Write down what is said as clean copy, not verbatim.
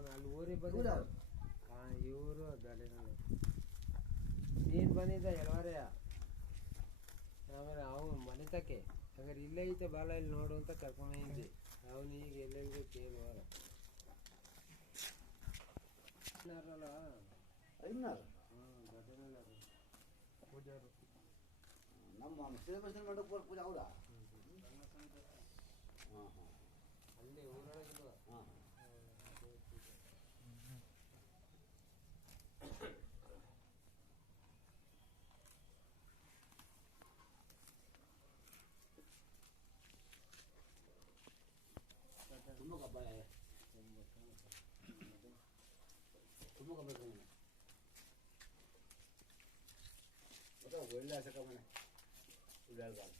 ಅವನು ಅಲ್ಲಿ ಊರಿಗೆ ಬಂದಿದ್ದ ಇವರು ಗಡಿನಲ್ಲಿ ನೀನು ಬಂದಿದ್ದ ಎಲ್ವಾರೆಯ ಆಮೇಲೆ ಅವನು ಮನೆತಕ್ಕೆ ಹಾಗಾದ್ರೆ ಇಲ್ಲೇ ಐತೆ ಬಾಲ ಇಲ್ಲಿ ನೋಡು ಅಂತ ಕರ್ಕೊಂಡೋಗಿದ್ದೆ ಅವನು ಈಗ ಎಲ್ಲೆಲ್ಲಿಗೂ ಕೇಳುವಾರ ಅಲ್ಲ ಗಡಿನಲ್ಲಿ ಪೂಜಾರು ನಮ್ಮ ಶ್ರೀಮಂತ ಮಂಡಪ ಪೂಜೆ ಹೌದಾ ಹಾಂ ಹಾಂ ಅಲ್ಲಿ ಊರೊಳಗಿಲ್ವ ಹಾಂ ತುಂಬ ಕಬ್ಬಳ ತುಂಬ ಕಬ್ಬಳ ಮತ್ತೆ ಒಳ್ಳೆ ಸಕ ಮನೆ ಉಳ್ಳಾಳ್ಗಾಲ